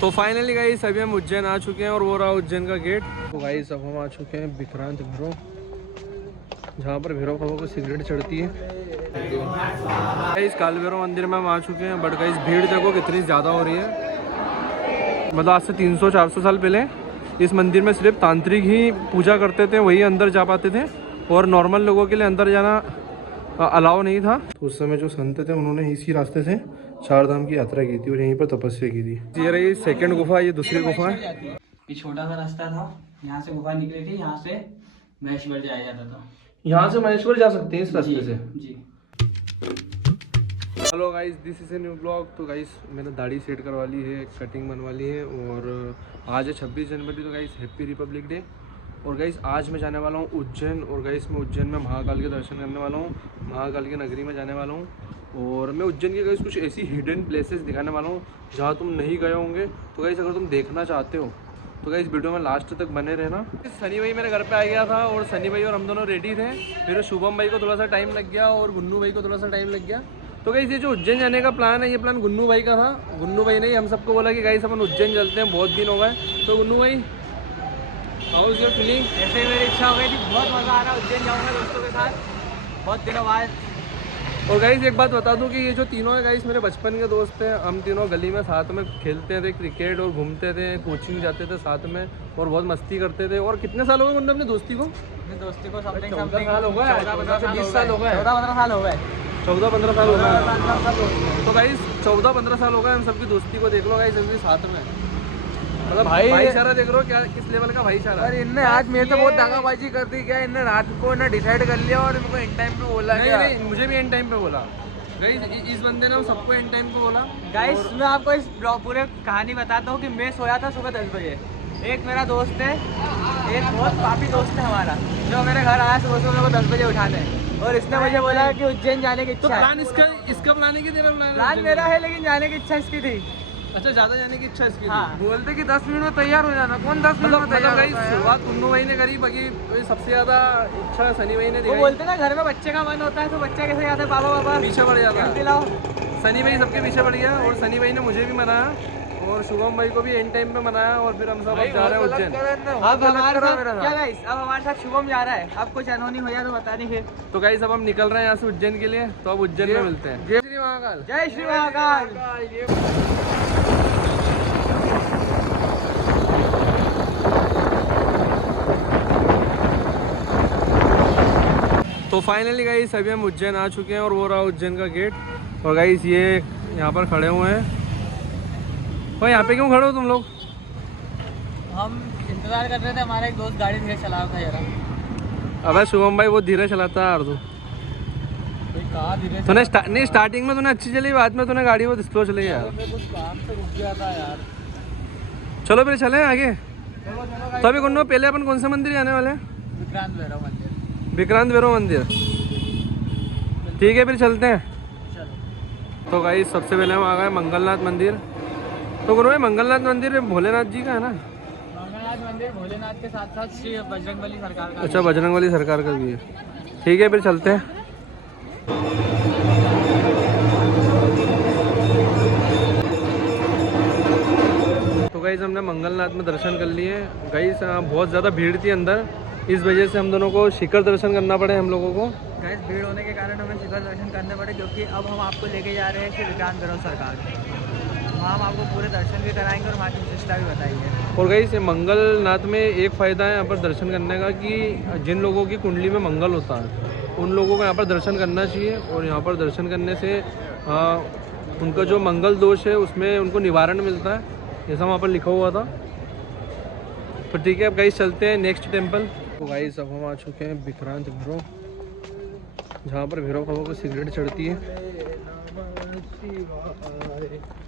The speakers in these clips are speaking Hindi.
तो फाइनली गाइस अभी हम उज्जैन आ चुके हैं और वो रहा उज्जैन का गेट। तो गाइस अब हम आ चुके हैं विक्रांत भैरव, जहाँ पर भैरव बाबा को सिगरेट चढ़ती है। गाइस काल भैरव मंदिर में हम आ चुके हैं, बट गाइस भीड़ देखो कितनी ज़्यादा हो रही है। मतलब आज से 300-400 साल पहले इस मंदिर में सिर्फ तांत्रिक ही पूजा करते थे, वही अंदर जा पाते थे और नॉर्मल लोगों के लिए अंदर जाना अलाउ नहीं था। तो उस समय जो संत थे उन्होंने इसी रास्ते से 4 धाम की यात्रा की थी और यहीं पर तपस्या की थी। ये रही सेकंड गुफा, ये दूसरी गुफा है। ये छोटा सा रास्ता था, यहाँ से गुफा निकली थी, यहाँ से महेश्वर जाया जाता था। यहाँ से महेश्वर जा सकते हैं इस रास्ते से जी। Hello guys, this is a new blog. तो गाइस मैंने दाढ़ी सेट करवा ली है, कटिंग बनवा ली है और आज है 26 जनवरी। तो गाइस हैप्पी रिपब्लिक डे। और गाइस आज मैं जाने वाला हूँ उज्जैन, और गाइस मैं उज्जैन में महाकाल के दर्शन करने वाला हूँ, महाकाल की नगरी में जाने वाला हूँ। और मैं उज्जैन की गाइस कुछ ऐसी हिडन प्लेसेस दिखाने वाला हूँ जहाँ तुम नहीं गए होंगे। तो गाइस अगर तुम देखना चाहते हो तो गाइस वीडियो में लास्ट तक बने रहना। सनी भाई मेरे घर पे आ गया था और सनी भाई और हम दोनों रेडी थे। फिर शुभम भाई को थोड़ा सा टाइम लग गया और गुन्नू भाई को थोड़ा सा टाइम लग गया। तो गाइस ये जो उज्जैन जाने का प्लान है, ये प्लान गुन्नू भाई का था। गुन्नू भाई ने हम सबको बोला कि गाइस अपन उज्जैन चलते हैं, बहुत दिन हो गए। तो गुन्नू भाई हाउ इज योर फीलिंग? ऐसे ही मेरी इच्छा हो गई थी, बहुत मज़ा आ रहा है, उज्जैन जाऊँगा दोस्तों के साथ बहुत दिनों बाद। और गाइस एक बात बता दूं कि ये जो तीनों है गाइस मेरे बचपन के दोस्त हैं। हम तीनों गली में साथ में खेलते थे क्रिकेट और घूमते थे, कोचिंग जाते थे साथ में और बहुत मस्ती करते थे। और कितने साल हो गए अपनी दोस्ती को? अपनी दोस्ती को समथिंग 14 साल हो गए, 14 से 20 साल हो गए, 14-15 साल हो गए, 14-15 साल हो गए। तो गाइस 14-15 साल हो गए हम सबकी दोस्ती को। देख लो गाइस अभी साथ में, मतलब भाईचारा देख रहे हो क्या, किस लेवल का भाईचारा। और इनने आज मेरे से बहुत दागाबाजी कर दी क्या, इनने रात को ना डिसाइड कर लिया और इनको एंड टाइम पे बोला। नहीं, मुझे भी एंड टाइम पे बोला। गाइस इस बंदे ने हम सबको एंड टाइम पे बोला। गाइस मैं आपको इस पूरे कहानी बताता हूँ कि मैं सोया था सुबह 10 बजे। एक मेरा दोस्त है, एक बहुत काफ़ी दोस्त है हमारा, जो मेरे घर आया सुबह सुबह मेरे को 10 बजे उठाने, और इसने मुझे बोला कि उज्जैन जाने की इच्छा है। प्लान इसका प्लान है कि तेरा प्लान मेरा है, लेकिन जाने की इच्छा इसकी थी। अच्छा, ज्यादा जाने की इच्छा इसकी हाँ। बोलते कि 10 मिनट में तैयार हो जाना। कौन 10 मिनट में तैयार होता है? शुरुआत गुन्नू भाई ने करी, बाकी सबसे ज्यादा इच्छा सनी भाई ने वो बोलते ना घर में बच्चे का मन होता है तो बच्चा कैसे जाता है, पापा पापा पीछे पड़ जाता है। दिलाओ। सनी भाई सबके पीछे पड़ गया और सनी भाई ने मुझे भी मनाया और शुभम भाई को भी एंड टाइम पे मनाया और फिर हम सब जा रहे हैं उज्जैन। अब हमारे साथ क्या गाइस, अब हमारे साथ शुभम जा रहा है। अब कुछ अनहोनी हो जाए तो बता नहीं फिर। तो गाइस अब हम निकल रहे हैं यहाँ से उज्जैन के लिए। तो अब उज्जैन में मिलते हैं। जय श्री महाकाल। जय श्री महाकाल। तो फाइनली गाइस अभी हम उज्जैन आ चुके हैं और वो रहा उज्जैन का गेट। और गाइस ये यहाँ पर खड़े हुए हैं। और यहाँ पे क्यों खड़े हो तुम लोग? हम इंतजार कर रहे थे, हमारा एक दोस्त गाड़ी धीरे चला रहा था जरा। अबे शुभम भाई वो धीरे चलाता है यार। कहाँ धीरे तूने नहीं, स्टार्टिंग में तूने अच्छी चली, बाद में तूने गाड़ी वो स्लो चलाई यार। मैं कुछ काम से रुक गया था यार। चलो फिर चलें आगे। चलो तो अभी गुन्नू पहले अपन कौन से मंदिर जाने वाले हैं? विक्रांत भैरव मंदिर। विक्रांत भैरव मंदिर, ठीक है फिर चलते हैं। तो गाइस सबसे पहले हम आ गए मंगलनाथ मंदिर। तो गुरु भाई मंगलनाथ मंदिर भोलेनाथ जी का है ना? मंगलनाथ मंदिर भोलेनाथ के साथ साथ श्री बजरंगबली सरकार का। अच्छा, बजरंगबली सरकार का भी है, ठीक है फिर चलते हैं। तो गाइस हमने मंगलनाथ में दर्शन कर लिए। गाइस बहुत ज़्यादा भीड़ थी अंदर, इस वजह से हम दोनों को शिखर दर्शन करना पड़े हम लोगों को। गाइस भीड़ होने के कारण हमें शिखर दर्शन करने पड़े, क्योंकि अब हम आपको लेके जा रहे हैं श्री विक्रांत भैरव सरकार। वहाँ हम आपको पूरे दर्शन भी कराएंगे और वहाँ की विशेषता भी बताएंगे। और गाइस मंगलनाथ में एक फ़ायदा है यहाँ पर दर्शन करने का कि जिन लोगों की कुंडली में मंगल होता है उन लोगों को यहाँ पर दर्शन करना चाहिए। और यहाँ पर दर्शन करने से उनका जो मंगल दोष है उसमें उनको निवारण मिलता है, ऐसा वहाँ पर लिखा हुआ था। तो ठीक है अब गाइस चलते हैं नेक्स्ट टेम्पल। तो गाइस अब हम आ चुके हैं विक्रांत भैरव, जहाँ पर भैरव बाबा को सिगरेट चढ़ती है।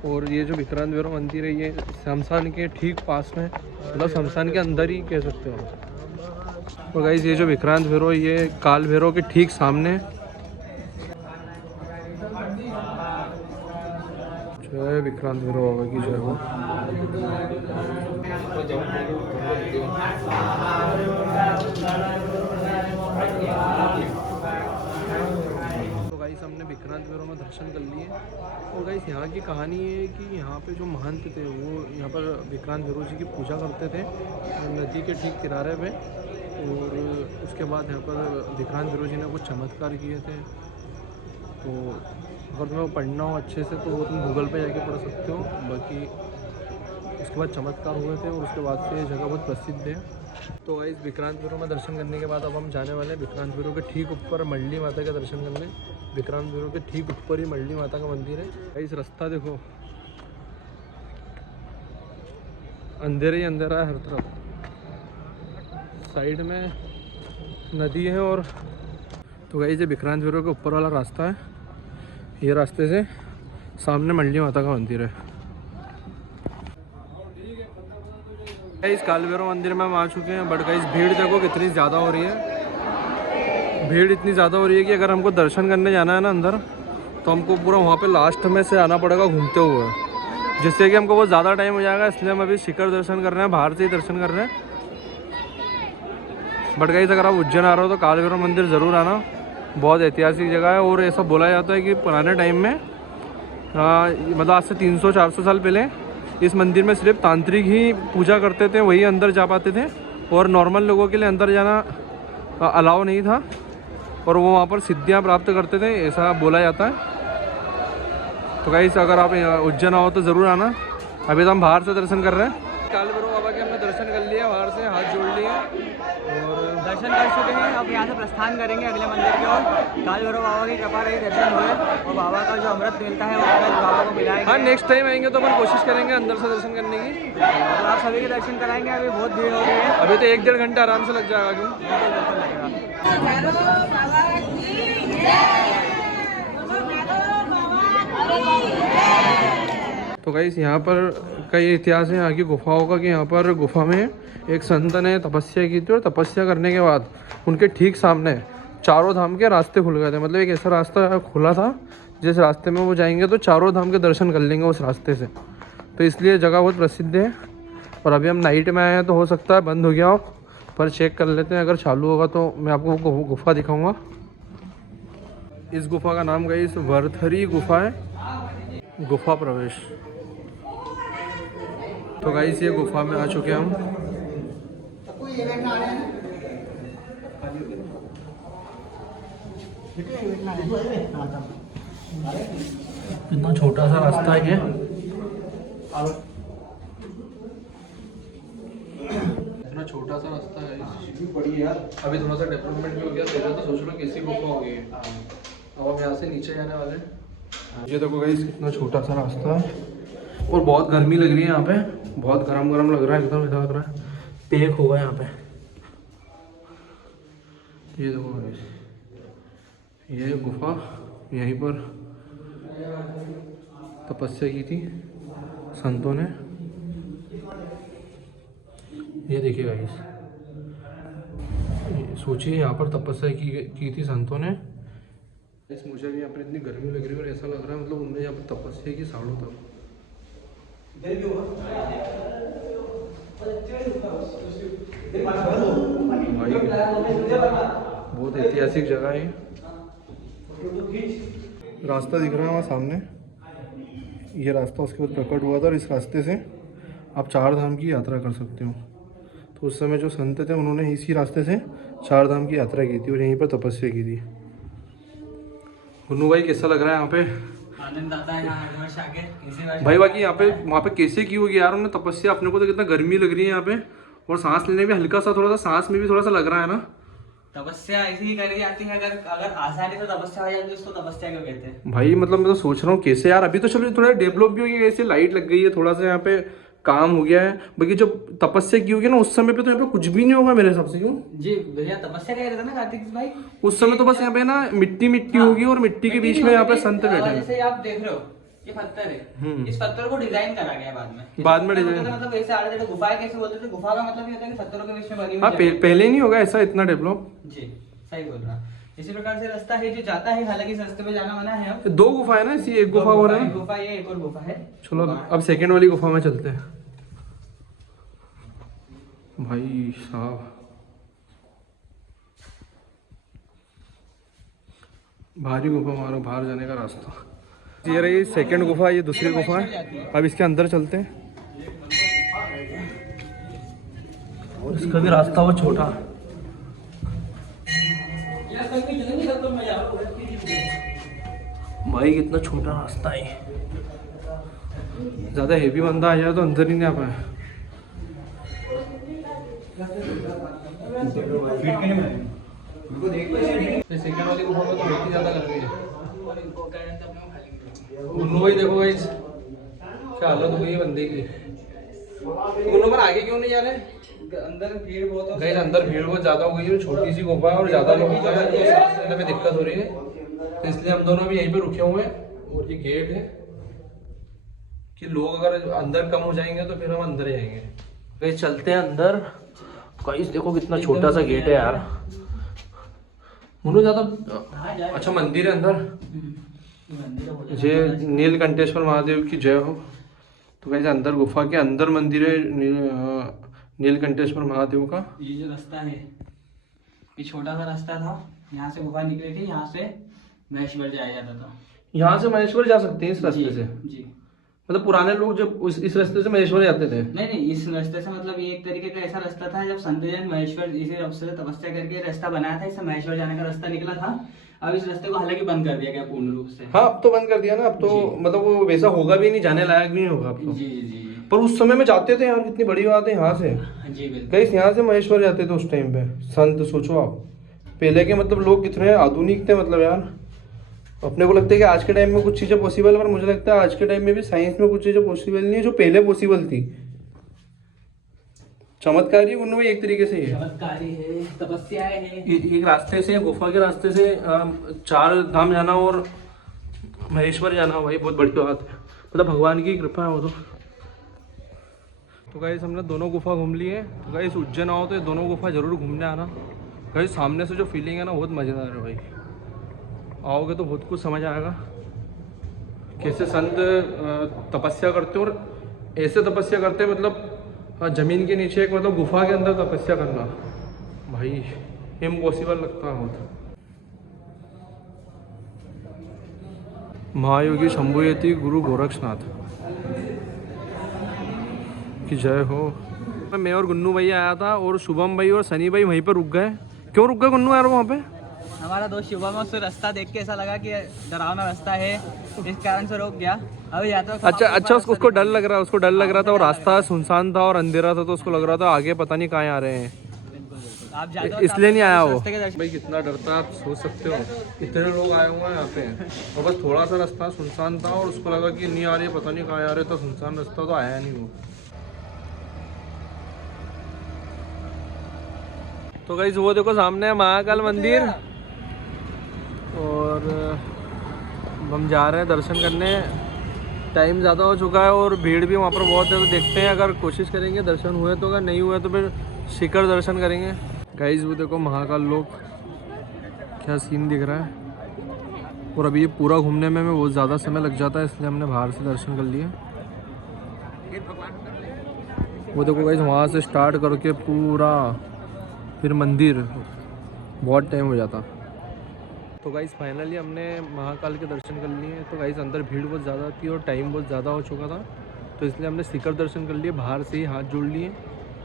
और ये जो विक्रांत भैरव मंदिर है ये शमशान के ठीक पास में, मतलब शमशान के अंदर ही कह सकते हो। तो गाइस ये जो विक्रांत भैरव ये काल भैरव के ठीक सामने। जय विक्रांत भैरव बाबा की जय हो। तो गाइस हमने विक्रांत भैरव में दर्शन कर लिए। और गाइस यहाँ की कहानी ये है कि यहाँ पे जो महंत थे वो यहाँ पर विक्रांत भैरव जी की पूजा करते थे नदी के ठीक किनारे पे। और उसके बाद यहाँ पर विक्रांत भैरव जी ने कुछ चमत्कार किए थे। तो अगर तुम्हें पढ़ना हो अच्छे से तो वो तुम गूगल पे जाके पढ़ सकते हो। बाकी उसके बाद चमत्कार हुए थे और उसके बाद से ये जगह बहुत प्रसिद्ध है। तो गाइस विक्रांत भैरव में दर्शन करने के बाद अब हम जाने वाले हैं विक्रांत भैरव के ठीक ऊपर मल्ली माता का दर्शन करने। विक्रांत भैरव के ठीक ऊपर ही मल्ली माता का मंदिर है। गाइस रास्ता देखो, अंधेरा ही अंधेरा है हर तरफ। साइड में नदी है। और तो गाइस ये विक्रांत भैरव के ऊपर वाला रास्ता है। ये रास्ते से सामने मल्ली माता का मंदिर है। इस काल भैरव मंदिर में हम आ चुके हैं। बट गाइस भीड़ देखो कितनी ज़्यादा हो रही है। भीड़ इतनी ज़्यादा हो रही है कि अगर हमको दर्शन करने जाना है ना अंदर, तो हमको पूरा वहाँ पे लास्ट में से आना पड़ेगा घूमते हुए, जिससे कि हमको बहुत ज़्यादा टाइम हो जाएगा। इसलिए हम अभी शिखर दर्शन कर रहे हैं, बाहर से ही दर्शन कर रहे हैं। बट गाइस अगर आप उज्जैन आ रहे हो तो काल भैरव मंदिर ज़रूर आना। बहुत ऐतिहासिक जगह है। और ऐसा बोला जाता है कि पुराने टाइम में मतलब आज से 300-400 साल पहले इस मंदिर में सिर्फ तांत्रिक ही पूजा करते थे, वही अंदर जा पाते थे। और नॉर्मल लोगों के लिए अंदर जाना अलाउ नहीं था। और वो वहाँ पर सिद्धियाँ प्राप्त करते थे, ऐसा बोला जाता है। तो गाइस अगर आप उज्जैन आओ तो ज़रूर आना। अभी तो हम बाहर से दर्शन कर रहे हैं। काल भैरव बाबा के हमने दर्शन कर लिया, बाहर से हाथ जोड़ लिए और दर्शन कर चुके हैं। अब यहाँ से प्रस्थान करेंगे अगले मंदिर की ओर। काल भैरव बाबा की कृपा रही, दर्शन हुए और बाबा का जो अमृत मिलता है वो अमृत बाबा को मिलाएंगे। हाँ, नेक्स्ट टाइम आएंगे तो अपन कोशिश करेंगे अंदर से दर्शन करने की। तो आप सभी के दर्शन कराएंगे। अभी बहुत भीड़ हो रही है। अभी तो 1-1.5 घंटा आराम से लग जाएगा। क्यों? तो गाइस यहाँ पर कई इतिहास है यहाँ की गुफाओं का कि यहाँ पर गुफा में एक संत ने तपस्या की थी और तपस्या करने के बाद उनके ठीक सामने चारों धाम के रास्ते खुल गए थे। मतलब एक ऐसा रास्ता खुला था जिस रास्ते में वो जाएंगे तो चारों धाम के दर्शन कर लेंगे उस रास्ते से। तो इसलिए जगह बहुत प्रसिद्ध है। और अभी हम नाइट में आए हैं तो हो सकता है बंद हो गया हो, पर चेक कर लेते हैं। अगर चालू होगा तो मैं आपको गुफा दिखाऊँगा। इस गुफा का नाम गाइस वरथरी गुफा है, गुफा प्रवेश। तो गाइस ये गुफा में आ चुके हैं हम। इतना छोटा सा रास्ता है। इतना छोटा सा रास्ता है। अभी थोड़ा सा डेवलपमेंट भी हो गया। पहले तो सोच लो कैसी गुफा हो गई है। अब हम यहाँ से नीचे जाने वाले हैं। ये देखो गाइस कितना छोटा सा रास्ता है। और बहुत गर्मी लग रही है यहाँ पे, बहुत गरम लग रहा है, एकदम ऐसा लग रहा है पेक होगा यहाँ पे। ये देखो गाइस, ये गुफा, यहीं पर तपस्या की थी संतों ने। ये देखिए गाइस, सोचिए यहाँ पर तपस्या की थी संतों ने। इस मुझे भी यहाँ पर इतनी गर्मी लग रही है और ऐसा लग रहा है मतलब उन्होंने यहाँ पर तपस्या की सालों तक। भाई बहुत ऐतिहासिक जगह है। रास्ता दिख रहा है वहाँ सामने, ये रास्ता उसके बाद प्रकट हुआ था और इस रास्ते से आप 4 धाम की यात्रा कर सकते हो। तो उस समय जो संत थे उन्होंने इसी रास्ते से 4 धाम की यात्रा की थी और यहीं पर तपस्या की थी। हुन्नू भाई कैसा लग रहा है यहाँ पे? आनंद आता है यहाँ आके भाई। बाकी यहाँ पे वहाँ पे कैसे की होगी यार उन्होंने तपस्या? अपने को तो कितना गर्मी लग रही है यहाँ पे और सांस लेने में हल्का सा, थोड़ा सा सांस में भी थोड़ा सा लग रहा है ना। तपस्या ऐसी ही करके आती है। अगर आसानी से तपस्या हो जाती है उसको तपस्या क्यों कहते हैं भाई? मतलब मैं तो सोच रहा हूँ कैसे यार। अभी तो चलो थोड़ा डेवलप भी हो गया, ऐसे लाइट लग गई है, थोड़ा सा यहाँ पे काम हो गया है। बाकी जो तपस्या की होगी ना उस समय पे तो यहाँ पे कुछ भी नहीं होगा मेरे हिसाब से। क्यों जी भैया? तपस्या कह रहे थे ना कार्तिक भाई। उस समय तो बस यहाँ पे ना मिट्टी होगी और मिट्टी के बीच में यहाँ पे संत बैठे हैं। जैसे आप देख रहे हो ये पत्थर है, इस पत्थर को डिजाइन करा गया बाद में डिजाइन। मतलब ऐसे आड़े गुफाएं कैसे बोलते थे? गुफा का मतलब ये होता है कि पत्थरों के बीच में बनी हुई। हाँ, पहले नहीं होगा ऐसा इतना डेवलप। जी सही बोल रहा। इसी प्रकार से रास्ता है जो जाता है, हालांकि इस रास्ते पे जाना मना है। अब 2 गुफा है ना, इसी एक गुफा हो रहा है। गुफा ये एक और गुफा है। चलो अब सेकंड वाली गुफा में चलते हैं। भाई साहब भारी गुफा मारो, बाहर जाने का रास्ता। ये रही सेकंड गुफा, ये दूसरी गुफा है। अब इसके अंदर चलते हैं। इसका भी रास्ता वो छोटा, भाई कितना छोटा रास्ता है। ज़्यादा हेवी बंदा आ जाए तो अंदर ही नहीं आ पाए। सेकंड वाली गुफा में तो बहुत ही ज़्यादा लग रही है। उन्नू भाई देखो गाइस क्या हालत हो गई है बंदे की। उन्नू पर आगे क्यों नहीं जा रहे? अंदर भीड़ बहुत है। गाइस अंदर भीड़ बहुत ज़्यादा हो गई है, छोटी सी गुफा है और ज़्यादा लोग हैं तो सांस लेने में दिक्कत हो रही है, तो इसलिए हम दोनों भी यहीं पे रुके हुए हैं। और ये गेट है कि लोग अगर अंदर कम हो जाएंगे तो फिर हम अंदर जाएंगे। गाइस चलते हैं अंदर। गाइस देखो कितना छोटा सा गेट है यार। मुन्नू ज़्यादा अच्छा मंदिर है अंदर। जय नीलकंठेश्वर महादेव की जय हो। तो गाइस अंदर गुफा के अंदर मंदिर है नीलकंठेश्वर महादेव का। ये जो रास्ता है, ये छोटा सा रास्ता था, यहाँ से गुफा निकली थी, यहाँ से महेश्वर जाया जाता था। यहाँ से महेश्वर जा सकते हैं इस रास्ते से? जी। मतलब पुराने लोग जब इस रास्ते से महेश्वर जाते थे? नहीं, इस रास्ते से मतलब ये एक तरीके का ऐसा रास्ता था जब संत जन महेश्वर इसी रास्ते से तपस्या करके रास्ता बनाया था, इससे महेश्वर जाने का रास्ता निकला था। अब इस रास्ते को हालांकि बंद कर दिया गया पूर्ण रूप से। हाँ अब तो बंद कर दिया ना, अब तो मतलब वो वैसा होगा भी नहीं, जाने लायक भी नहीं होगा अब तो। जी जी। पर उस समय में जाते थे यार, कितनी बड़ी बात है। यहाँ से जी बिल्कुल। गाइस यहाँ से महेश्वर जाते थे उस टाइम पे संत। सोचो आप पहले के मतलब लोग कितने आधुनिक थे मतलब यार। अपने को लगता है कि आज के टाइम में कुछ चीज़ें पॉसिबल है, पर मुझे लगता है आज के टाइम में भी साइंस में कुछ चीज़ें पॉसिबल नहीं है जो पहले पॉसिबल थी। चमत्कारी उनमें एक तरीके से है, चमत्कारी है, तपस्याएं है। एक रास्ते से, गुफा के रास्ते से 4 धाम जाना और महेश्वर जाना, भाई बहुत बड़ी बात है। मतलब भगवान की कृपा है वो तो गाइस हमने दोनों गुफा घूम ली है। तो गाइस उज्जैन आओ तो ये दोनों गुफा जरूर घूमने आना। गाइस सामने से जो फीलिंग है ना बहुत मज़ेदार है भाई। आओगे तो बहुत कुछ समझ आएगा कैसे संत तपस्या करते और ऐसे तपस्या करते मतलब ज़मीन के नीचे एक मतलब गुफा के अंदर तपस्या करना भाई इम्पॉसिबल लगता है बहुत। महायोगी शंभुयति गुरु गोरक्षनाथ की जय हो। मैं और गुन्नू भैया आया था और शुभम भाई और सनी भाई वहीं पर रुक गए। क्यों रुक गए गुन्नू यार वहाँ पे? हमारा दोस्त शुभम है, उससे रास्ता देख के ऐसा लगा कि डरावना रास्ता है, इस कारण से रोक गया। अभी या तो अच्छा उसको डर लग रहा था और रास्ता सुनसान था और अंधेरा था, तो उसको लग रहा था आगे पता नहीं कहाँ आ रहे हैं, आप जाते इसलिए नहीं आया वो। भाई कितना डरता है आप सोच सकते हो। इतने लोग आए हुए हैं यहाँ पे और बस थोड़ा सा रास्ता सुनसान था और उसको लगा कि नहीं आ रही, पता नहीं कहाँ आ रहे, तो सुनसान रास्ता तो आया नहीं वो। तो गाइस वो देखो सामने है महाकाल मंदिर और हम जा रहे हैं दर्शन करने। टाइम ज़्यादा हो चुका है और भीड़ भी वहाँ पर बहुत है, तो देखते हैं अगर कोशिश करेंगे दर्शन हुए तो, अगर नहीं हुए तो फिर शिखर दर्शन करेंगे। गाइस वो देखो महाकाल लोग क्या सीन दिख रहा है। और अभी ये पूरा घूमने में बहुत ज़्यादा समय लग जाता है, इसलिए हमने बाहर से दर्शन कर लिए। वो देखो गाइस वहाँ से स्टार्ट करके पूरा फिर मंदिर, बहुत टाइम हो जाता। तो गाइस फाइनली हमने महाकाल के दर्शन कर लिए। तो गाइस अंदर भीड़ बहुत ज़्यादा थी और टाइम बहुत ज़्यादा हो चुका था, तो इसलिए हमने शिखर दर्शन कर लिए, बाहर से ही हाथ जोड़ लिए,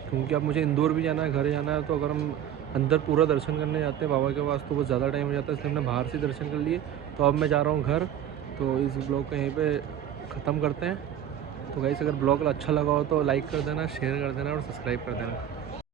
क्योंकि अब मुझे इंदौर भी जाना है, घर जाना है। तो अगर हम अंदर पूरा दर्शन करने जाते हैं बाबा के पास तो बहुत ज़्यादा टाइम हो जाता है, इसलिए हमने बाहर से दर्शन कर लिए। तो अब मैं जा रहा हूँ घर। तो इस ब्लॉग को यहीं पर ख़त्म करते हैं। तो गाइस अगर ब्लॉग अच्छा लगा हो तो लाइक कर देना, शेयर कर देना और सब्सक्राइब कर देना।